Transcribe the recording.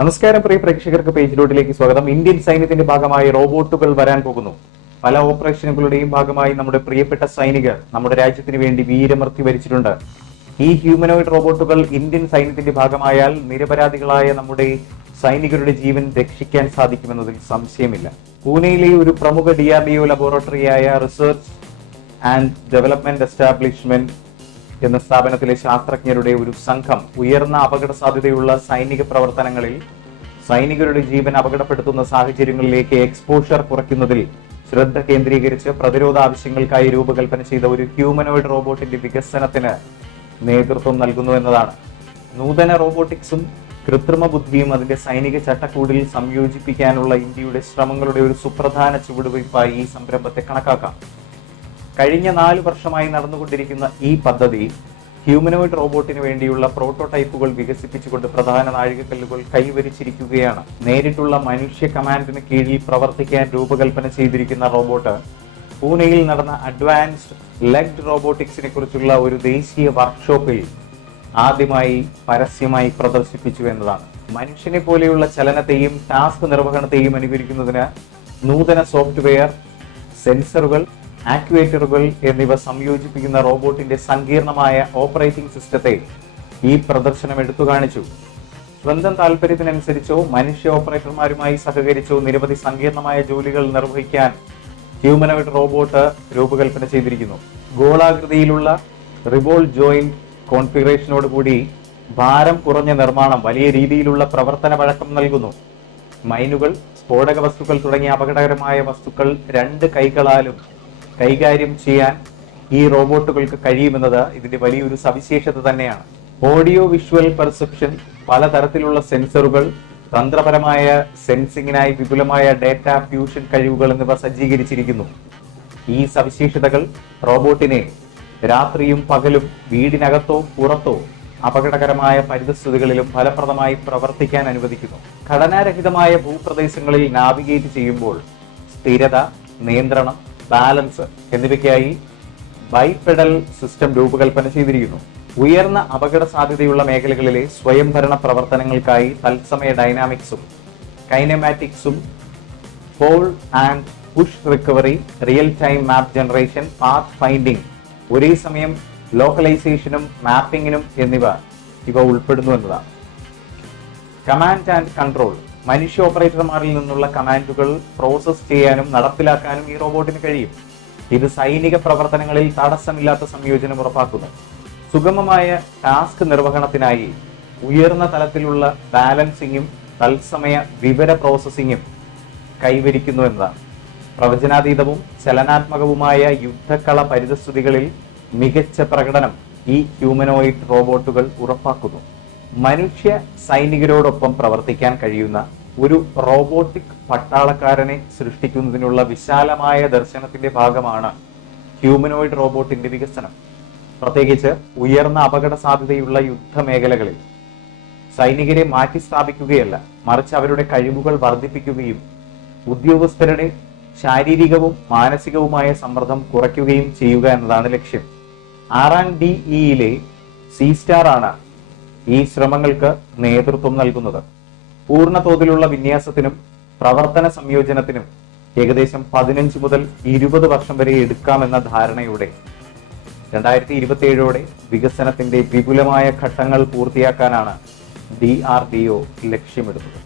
നമസ്കാരം പ്രിയ പ്രേക്ഷകർക്ക് പേജിലോട്ടിലേക്ക് സ്വാഗതം. ഇന്ത്യൻ സൈന്യത്തിന്റെ ഭാഗമായി റോബോട്ടുകൾ വരാൻ പോകുന്നു. പല ഓപ്പറേഷനുകളുടെയും ഭാഗമായി നമ്മുടെ പ്രിയപ്പെട്ട സൈനികർ നമ്മുടെ രാജ്യത്തിന് വേണ്ടി വീരമൃത്യു വരിച്ചിട്ടുണ്ട്. ഈ ഹ്യൂമനോയിഡ് റോബോട്ടുകൾ ഇന്ത്യൻ സൈന്യത്തിന്റെ ഭാഗമായാൽ നിരപരാധികളായ നമ്മുടെ സൈനികരുടെ ജീവൻ രക്ഷിക്കാൻ സാധിക്കുമെന്നതിൽ സംശയമില്ല. പൂനെയിലെ ഒരു പ്രമുഖ DRDO ലബോറട്ടറിയായ റിസർച്ച് ആൻഡ് ഡെവലപ്മെന്റ് എസ്റ്റാബ്ലിഷ്മെന്റ് എന്ന സ്ഥാപനത്തിലെ ശാസ്ത്രജ്ഞരുടെ ഒരു സംഘം ഉയർന്ന അപകട സാധ്യതയുള്ള സൈനിക പ്രവർത്തനങ്ങളിൽ സൈനികരുടെ ജീവൻ അപകടപ്പെടുത്തുന്ന സാഹചര്യങ്ങളിലേക്ക് എക്സ്പോഷർ കുറയ്ക്കുന്നതിൽ ശ്രദ്ധ കേന്ദ്രീകരിച്ച് പ്രതിരോധ ആവശ്യങ്ങൾക്കായി രൂപകൽപ്പന ചെയ്ത ഒരു ഹ്യൂമനോയിഡ് റോബോട്ടിന്റെ വികസനത്തിന് നേതൃത്വം നൽകുന്നു എന്നതാണ്. നൂതന റോബോട്ടിക്സും കൃത്രിമ ബുദ്ധിയും അതിന്റെ സൈനിക ചട്ടക്കൂടിൽ സംയോജിപ്പിക്കാനുള്ള ഇന്ത്യയുടെ ശ്രമങ്ങളുടെ ഒരു സുപ്രധാന ചുവടുവയ്പായി ഈ സംരംഭത്തെ കണക്കാക്കാം. കഴിഞ്ഞ 4 വർഷമായി നടന്നുകൊണ്ടിരിക്കുന്ന ഈ പദ്ധതി ഹ്യൂമനോയിഡ് റോബോട്ടിന് വേണ്ടിയുള്ള പ്രോട്ടോടൈപ്പുകൾ വികസിപ്പിച്ചുകൊണ്ട് പ്രധാന നാഴികക്കല്ലുകൾ കൈവരിച്ചിരിക്കുകയാണ്. നേരിട്ടുള്ള മനുഷ്യ കമാൻഡിന് കീഴിൽ പ്രവർത്തിക്കാൻ രൂപകൽപ്പന ചെയ്തിരിക്കുന്ന റോബോട്ട് പൂനെയിൽ നടന്ന അഡ്വാൻസ്ഡ് ലെഗ്ഡ് റോബോട്ടിക്സിനെ കുറിച്ചുള്ള ഒരു ദേശീയ വർക്ക്ഷോപ്പിൽ ആദ്യമായി പരസ്യമായി പ്രദർശിപ്പിച്ചു എന്നതാണ്. മനുഷ്യനെ പോലെയുള്ള ചലനത്തെയും ടാസ്ക് നിർവഹണത്തെയും അനുകരിക്കുന്നതിന് നൂതന സോഫ്റ്റ്വെയർ, സെൻസറുകൾ, ആക്യുവേറ്ററുകൾ എന്നിവ സംയോജിപ്പിക്കുന്ന റോബോട്ടിന്റെ സങ്കീർണമായ ഓപ്പറേറ്റിംഗ് സിസ്റ്റത്തെ ഈ പ്രദർശനം എടുത്തു കാണിച്ചു. സ്വന്തം താല്പര്യത്തിനനുസരിച്ചോ മനുഷ്യ ഓപ്പറേറ്റർമാരുമായി സഹകരിച്ചോ നിരവധി സങ്കീർണമായ ജോലികൾ നിർവഹിക്കാൻ ഹ്യൂമനോയിഡ് റോബോട്ട് രൂപകൽപ്പന ചെയ്തിരിക്കുന്നു. ഗോളാകൃതിയിലുള്ള റിവോൾ ജോയിന്റ് കോൺഫിഗറേഷനോടുകൂടി ഭാരം കുറഞ്ഞ നിർമ്മാണം വലിയ രീതിയിലുള്ള പ്രവർത്തന വഴക്കം നൽകുന്നു. മൈനുകൾ, സ്ഫോടക വസ്തുക്കൾ തുടങ്ങിയ അപകടകരമായ വസ്തുക്കൾ 2 കൈകളാലും കൈകാര്യം ചെയ്യാൻ ഈ റോബോട്ടുകൾക്ക് കഴിയുമെന്നത് ഇതിന്റെ വലിയൊരു സവിശേഷത തന്നെയാണ്. ഓഡിയോ വിഷ്വൽ പെർസെപ്ഷൻ, പലതരത്തിലുള്ള സെൻസറുകൾ, തന്ത്രപരമായ സെൻസിങ്ങിനായി വിപുലമായ ഡേറ്റ ഫ്യൂഷൻ കഴിവുകൾ എന്നിവ സജ്ജീകരിച്ചിരിക്കുന്നു. ഈ സവിശേഷതകൾ റോബോട്ടിനെ രാത്രിയും പകലും വീടിനകത്തോ പുറത്തോ അപകടകരമായ പരിതസ്ഥിതികളിലും ഫലപ്രദമായി പ്രവർത്തിക്കാൻ അനുവദിക്കുന്നു. ഘടനാരഹിതമായ ഭൂപ്രദേശങ്ങളിൽ നാവിഗേറ്റ് ചെയ്യുമ്പോൾ സ്ഥിരത, നിയന്ത്രണം, ബാലൻസ് എന്നിവയ്ക്കായി ബൈപെഡൽ സിസ്റ്റം രൂപകൽപ്പന ചെയ്തിരിക്കുന്നു. ഉയർന്ന അപകട സാധ്യതയുള്ള മേഖലകളിലെ സ്വയംഭരണ പ്രവർത്തനങ്ങൾക്കായി തത്സമയ ഡൈനാമിക്സും കൈനമാറ്റിക്സും, fall and push recovery, real time map generation, path finding, ഒരേ സമയം ലോക്കലൈസേഷനും മാപ്പിംഗിനും ഇവ ഉൾപ്പെടുന്നു എന്നതാണ്. കമാൻഡ് ആൻഡ് കൺട്രോൾ, മനുഷ്യ ഓപ്പറേറ്റർമാരിൽ നിന്നുള്ള കമാൻഡുകൾ പ്രോസസ് ചെയ്യാനും നടപ്പിലാക്കാനും ഈ റോബോട്ടിന് കഴിയും. ഇത് സൈനിക പ്രവർത്തനങ്ങളിൽ തടസ്സമില്ലാത്ത സംയോജനം ഉറപ്പാക്കുന്നു. സുഗമമായ ടാസ്ക് നിർവഹണത്തിനായി ഉയർന്ന തലത്തിലുള്ള ബാലൻസിങ്ങും തത്സമയ വിവര പ്രോസസ്സിങ്ങും കൈവരിക്കുന്നു എന്നതാണ്. പ്രവചനാതീതവും ചലനാത്മകവുമായ യുദ്ധക്കള പരിതസ്ഥിതികളിൽ മികച്ച പ്രകടനം ഈ ഹ്യൂമനോയിഡ് റോബോട്ടുകൾ ഉറപ്പാക്കുന്നു. മനുഷ്യ സൈനികരോടൊപ്പം പ്രവർത്തിക്കാൻ കഴിയുന്ന ഒരു റോബോട്ടിക് പട്ടാളക്കാരനെ സൃഷ്ടിക്കുന്നതിനുള്ള വിശാലമായ ദർശനത്തിന്റെ ഭാഗമാണ് ഹ്യൂമനോയിഡ് റോബോട്ടിന്റെ വികസനം. പ്രത്യേകിച്ച് ഉയർന്ന അപകട സാധ്യതയുള്ള യുദ്ധമേഖലകളിൽ സൈനികരെ മാറ്റി സ്ഥാപിക്കുകയല്ല, മറിച്ച് അവരുടെ കഴിവുകൾ വർദ്ധിപ്പിക്കുകയും ഉദ്യോഗസ്ഥരുടെ ശാരീരികവും മാനസികവുമായ സമ്മർദ്ദം കുറയ്ക്കുകയും ചെയ്യുക എന്നതാണ് ലക്ഷ്യം. R&Dയിലെ C-Star ആണ് ഈ ശ്രമങ്ങൾക്ക് നേതൃത്വം നൽകുന്നത്. പൂർണ്ണ തോതിലുള്ള വിന്യാസത്തിനും പ്രവർത്തന സംയോജനത്തിനും ഏകദേശം 15 മുതൽ 20 വർഷം വരെ എടുക്കാമെന്ന ധാരണയോടെ 2027ഓടെ വികസനത്തിന്റെ വിപുലമായ ഘട്ടങ്ങൾ പൂർത്തിയാക്കാനാണ് DRDO ലക്ഷ്യമിടുന്നത്.